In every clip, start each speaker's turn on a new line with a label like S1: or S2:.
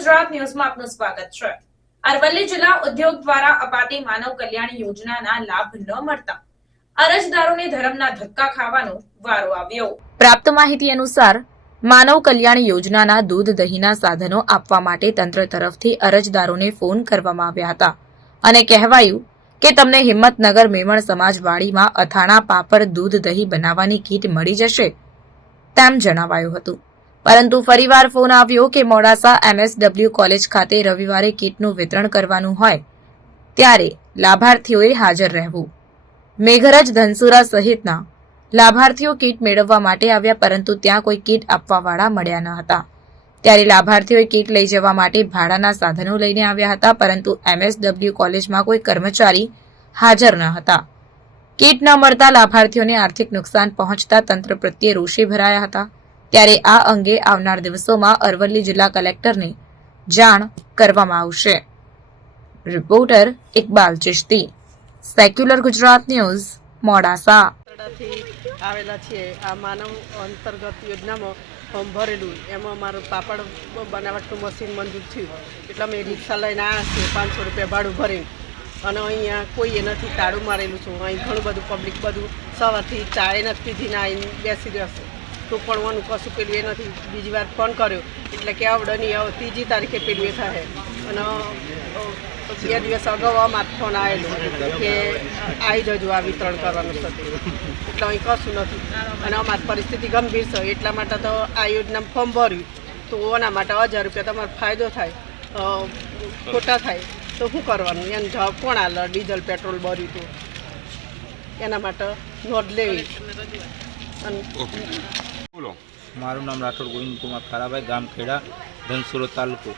S1: ગુજરાત ન્યૂઝમાં આપનું સ્વાગત છે. અરવલ્લી જિલ્લા ઉદ્યોગ દ્વારા અપાતી માનવ કલ્યાણ યોજનાના લાભ ન મળતા અરજદારોને ધરમના ધક્કા ખાવાનો વારો આવ્યો. પ્રાપ્ત માહિતી અનુસાર, માનવ કલ્યાણ યોજનાના દૂધ દહીંના સાધનો આપવા માટે તંત્ર તરફથી અરજદારોને ફોન કરવામાં આવ્યા હતા અને કહેવાયું કે તમને હિંમતનગર મેમણ સમાજવાડીમાં અથાણા પાપડ દૂધ દહીં બનાવવાની કીટ મળી જશે, તેમ જણાવાયું હતું. પરંતુ ફરીવાર ફોન આવ્યો કે મોડાસા એમએસડબલ્યુ કોલેજ ખાતે રવિવારે કીટનું વિતરણ કરવાનું હોય, ત્યારે લાભાર્થીઓએ હાજર રહેવું. મેઘરજ ધનસુરા સહિતના લાભાર્થીઓ કીટ મેળવવા માટે આવ્યા પરંતુ ત્યાં કોઈ કીટ આપવાવાળા મળ્યા ન હતા. ત્યારે લાભાર્થીઓએ કીટ લઈ જવા માટે ભાડાના સાધનો લઈને આવ્યા હતા, પરંતુ એમએસડબલ્યુ કોલેજમાં કોઈ કર્મચારી હાજર ન હતા. કીટ ન મળતા લાભાર્થીઓને આર્થિક નુકસાન પહોંચતા તંત્ર પ્રત્યે રોષે ભરાયા હતા. ત્યારે આ અંગે આવનાર દિવસોમાં અરવલ્લી જિલ્લા કલેક્ટરને જાણ કરવામાં આવશે. Reporter Iqbal Chishti. Secular Gujarat news, Modasa.
S2: આવેલા છીએ. આ માનવ અંતર્ગત યોજનામાં ફોર્મ ભરેલું. એમાં મારું પાપડ બનાવટનું મશીન મંજૂર થયું. એટલે અમે રિક્ષા લઈને આવ્યા છીએ, પાંચસો રૂપિયા ભાડું ભરીને. અને અહીંયા કોઈએ નથી તાળું મારેલું છું. અહીં ઘણું બધું પબ્લિક બધું સવારથી ચાય નથી પીધીને આવીને બેસી રહેશે તો પણ ઓનું કશું પેલું એ નથી. બીજી વાર ફોન કર્યો. એટલે કે આવડે નહીં, હવે ત્રીજી તારીખે પેલું એ થાય. અને બે દિવસ અગાઉ અમાર ફોન આવેલો કે આવી જજો આ વિતરણ કરવાનું છે. એટલે અહીં કશું નથી. અને અમારી પરિસ્થિતિ ગંભીર છે. એટલા માટે તો આ યોજનામાં ફોર્મ ભર્યું. તો ઓના માટે હજાર રૂપિયા તમારો ફાયદો થાય. ખોટા થાય. તો શું કરવાનું? એને જવાબ કોણ હાલ ડીઝલ, પેટ્રોલ ભર્યું હતું એના માટે નોંધ લેવી. અને
S3: બોલો.
S4: મારું નામ રાઠોડ ગોવિંદકુમાર ખારાભાઈ ગામ ખેડા ધનસુરો તાલુકો.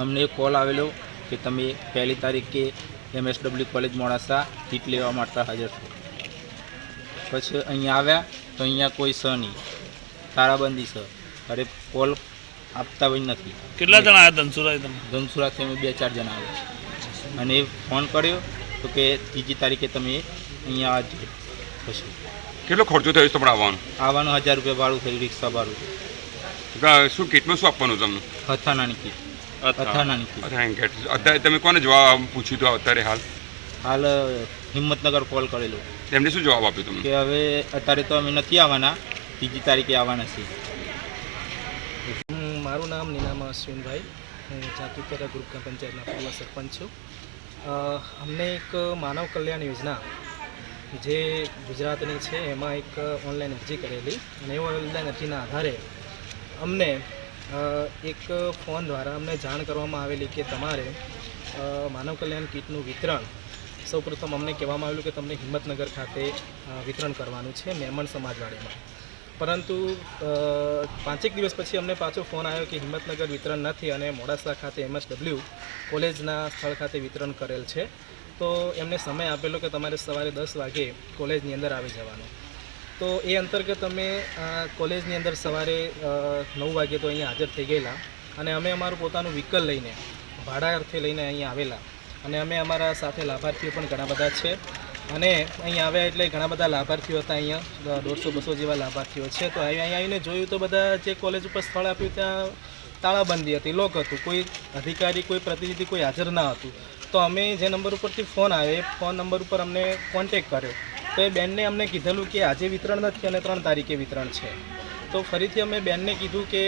S4: અમને કોલ આવેલો કે તમે પહેલી તારીખે એમએસડબલ્યુ કોલેજ મોડાસા કીટ લેવા માટે હાજર છો. પછી અહીંયા આવ્યા તો અહીંયા કોઈ સ નહીં. તારાબંધી સ અરે કોલ આપતા હોય નથી.
S5: કેટલા જણા આવ્યા ધનસુરા તમે?
S4: ધનસુરાથી અમે બે ચાર જણા આવ્યા. અને ફોન કર્યો તો કે ત્રીજી તારીખે તમે અહીંયા આવજો. પછી
S3: કેટલો ખર્ચો થયો છે તમારે આવવાનો
S4: આવવાનું હજાર રૂપિયા ભાડું થયું રિક્ષા ભાડું
S3: શું કીટમાં શું આપવાનું તમને?
S4: અથાણાની કીટ. અથાણાની કીટ.
S3: અત્યારે તમે કોને જવાબ પૂછ્યું હતું અત્યારે હાલ?
S4: હાલ હિંમતનગર કોલ કરેલો.
S3: એમને શું જવાબ આપ્યો તમને?
S4: કે હવે અત્યારે તો અમે નથી આવવાના ત્રીજી તારીખે આવવાના છીએ.
S6: હું મારું નામ નીનામ અશ્વિનભાઈ. હું જાતુકેરા ગ્રુપ પંચાયતના પૂર્વ સરપંચ છું. અમને એક માનવ કલ્યાણ યોજના જે ગુજરાતની છે, એમાં એક ઓનલાઈન અરજી કરેલી અને એ ઓનલાઈન અરજીના આધારે અમને એક ફોન દ્વારા અમને જાણ કરવામાં આવેલી કે તમારે માનવ કલ્યાણ કીટનું વિતરણ સૌપ્રથમ અમને કહેવામાં આવેલું કે તમને હિંમતનગર ખાતે વિતરણ કરવાનું છે મેમણ સમાજવાડીમાં. પરંતુ પાંચેક દિવસ પછી અમને પાછો ફોન આવ્યો કે હિંમતનગર વિતરણ નથી અને મોડાસા ખાતે એમએસડબલ્યુ કોલેજના સ્થળ ખાતે વિતરણ કરેલ છે. તો એમને સમય આપેલો કે તમારે સવારે દસ વાગે કોલેજની અંદર આવી જવાનું. તો એ અંતર્ગત અમે કોલેજની અંદર સવારે નવ વાગે તો અહીંયા હાજર થઈ ગયેલા અને અમે અમારું પોતાનું વ્હીકલ લઈને, ભાડા અર્થે લઈને અહીંયા આવેલા. અને અમે અમારા સાથે લાભાર્થીઓ પણ ઘણા બધા છે. અને અહીં આવ્યા એટલે ઘણા બધા લાભાર્થીઓ હતા અહીંયા દોઢસો બસો જેવા લાભાર્થીઓ છે. તો અહીં અહીંયા આવીને જોયું તો બધા જે કોલેજ ઉપર સ્થળ આપ્યું ત્યાં તાળાબંધી હતી, લોક હતું. કોઈ અધિકારી, કોઈ પ્રતિનિધિ કોઈ હાજર ના હતું. તો અમે જે નંબર ઉપરથી ફોન આવે ફોન નંબર ઉપર અમને કોન્ટેક કર્યો. તો એ બેનને અમને કીધેલું કે આજે વિતરણ નથી અને ત્રણ તારીખે વિતરણ છે. તો ફરીથી અમે બેનને કીધું કે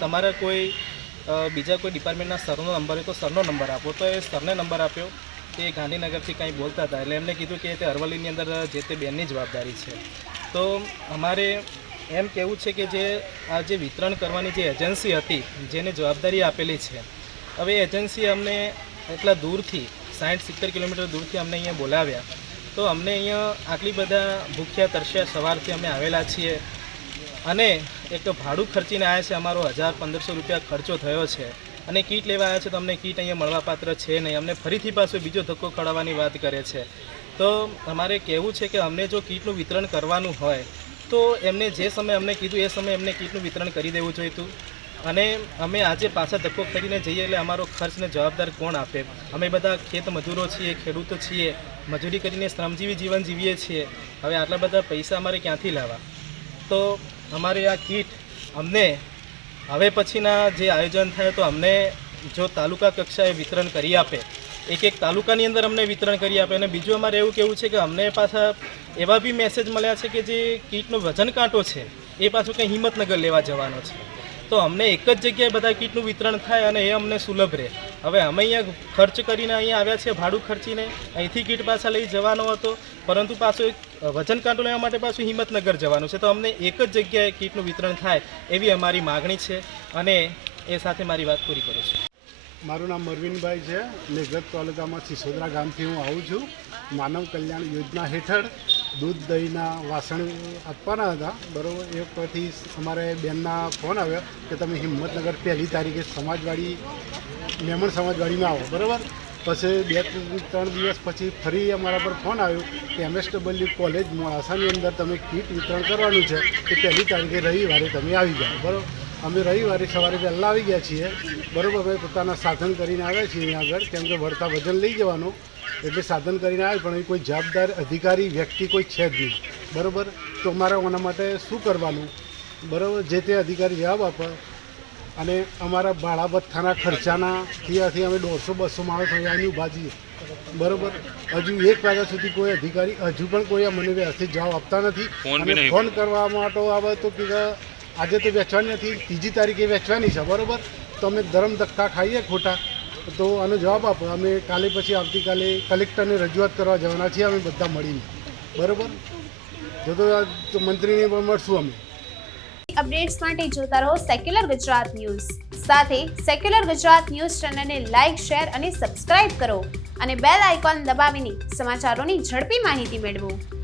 S6: તમારા કોઈ બીજા કોઈ ડિપાર્ટમેન્ટના સરનો નંબર હોય તો સરનો નંબર આપો. તો એ સરને નંબર આપ્યો. તે ગાંધીનગરથી કંઈ બોલતા હતા. એટલે એમને કીધું કે તે અરવલ્લીની અંદર જે તે બેનની જવાબદારી છે. તો અમારે એમ કહેવું છે કે જે, આ જે વિતરણ કરવાની જે એજન્સી હતી, જેને જવાબદારી આપેલી છે, હવે એજન્સી અમને એટલા દૂરથી, સાઠ, સિત્તેર કિલોમીટર દૂરથી અમને અહીંયા બોલાવ્યા. તો અમને અહીંયા આટલી બધા ભૂખ્યા, તરસ્યા સવારથી અમે આવેલા છીએ. અને એક તો ભાડું ખર્ચીને આવ્યા છે, અમારો હજાર પંદરસો રૂપિયા ખર્ચો થયો છે. અને કીટ લેવા આવ્યા છે, તો અમને કીટ અહીંયા મળવાપાત્ર છે નહીં. અમને ફરીથી પાછો બીજો ધક્કો ખડાવવાની વાત કરે છે. તો અમારે કહેવું છે કે અમને જો કીટનું વિતરણ કરવાનું હોય, તો એમને જે સમયે અમને કીધું, એ સમયે એમને કીટનું વિતરણ કરી દેવું જોઈતું. અને અમે આજે પાછા ધક્કો કરીને જઈએ એટલે અમારો ખર્ચને જવાબદાર કોણ આપે? અમે બધા ખેત મજૂરો છીએ, ખેડૂતો છીએ, મજૂરી કરીને શ્રમજીવી જીવન જીવીએ છીએ. હવે આટલા બધા પૈસા અમારે ક્યાંથી લાવવા? તો અમારી આ કીટ અમને હવે પછીના જે આયોજન થાય તો અમને જો તાલુકા કક્ષાએ વિતરણ કરી આપે, એક એક તાલુકાની અંદર અમને વિતરણ કરી આપે. અને બીજું અમારે એવું કેવું છે કે અમને પાછા એવા બી મેસેજ મળ્યા છે કે જે કીટનો વજન કાંટો છે, એ પાછું કંઈ હિંમતનગર લેવા જવાનો છે. તો અમને એક જ જગ્યાએ બધા કીટનું વિતરણ થાય અને એ અમને સુલભ રહે. હવે અમે અહીંયા ખર્ચ કરીને અહીંયા આવ્યા છીએ, ભાડું ખર્ચીને અહીંથી કીટ પાછા લઈ જવાનો હતો, પરંતુ પાછું એક વજન કાંટો લેવા માટે પાછું હિંમતનગર જવાનું છે. તો અમને એક જ જગ્યાએ કીટનું વિતરણ થાય એવી અમારી માગણી છે અને એ સાથે મારી વાત પૂરી કરું છું.
S7: મારું નામ મરવિનભાઈ છે. મેઘરજ તાલુકામાં સિસોદરા ગામથી હું આવું છું. માનવ કલ્યાણ યોજના હેઠળ દૂધ દહીંના વાસણ આપવાના હતા. બરાબર, એ પરથી અમારે બેનના ફોન આવ્યો કે તમે હિંમતનગર પહેલી તારીખે સમાજવાડી, મેમણ સમાજવાડીમાં આવો. બરાબર? પછી બે ત્રણ દિવસ પછી ફરી અમારા પર ફોન આવ્યો કે એમએસડબલ્યુ કોલેજ મોડાસાની અંદર તમે કીટ વિતરણ કરવાનું છે કે પહેલી તારીખે રવિવારે તમે આવી જાઓ. બરાબર? અમે રવિવારે સવારે વહેલા આવી ગયા છીએ. બરાબર અમે પોતાના સાધન કરીને આવ્યા છીએ અહીંયા આગળ કેમ કે વળતા વજન લઈ જવાનું એટલે સાધન કરીને આવે પણ એ કોઈ જવાબદાર અધિકારી વ્યક્તિ કોઈ છે જ નહીં. બરાબર? તો અમારે ઓના માટે શું કરવાનું? બરાબર? જે તે અધિકારી જવાબ આપે. અને અમારા ભાડા ભથ્થાના ખર્ચાના ત્યાંથી અમે દોઢસો બસો માણસ અહીંયાની ઊભા છીએ. બરાબર? હજુ એક વાગ્યા સુધી કોઈ અધિકારી હજુ પણ કોઈ મને વ્યવસ્થિત જવાબ આપતા નથી. ફોન કરવા માટે આવે તો કે આજે તો વેચવાની નથી, ત્રીજી તારીખે વેચવાની છે, બરાબર? તો અમે ધરમ ધક્કા ખાઈએ ખોટા. તો આનો જવાબ આપો. અમે કાલે પછી આવતીકાલે કલેક્ટરને રજૂઆત કરવા જવાના છીએ, અમે બધા મળીને. બરાબર? જો તો મંત્રીને પણ મળશું અમે.
S8: અપડેટ્સ માટે જોતા રહો સેક્યુલર ગુજરાત ન્યૂઝ. સાથે સેક્યુલર ગુજરાત ન્યૂઝ ચેનલને લાઇક શેર અને સબસ્ક્રાઇબ કરો અને બેલ આઇકોન દબાવીને સમાચારોની ઝડપી માહિતી મેળવો.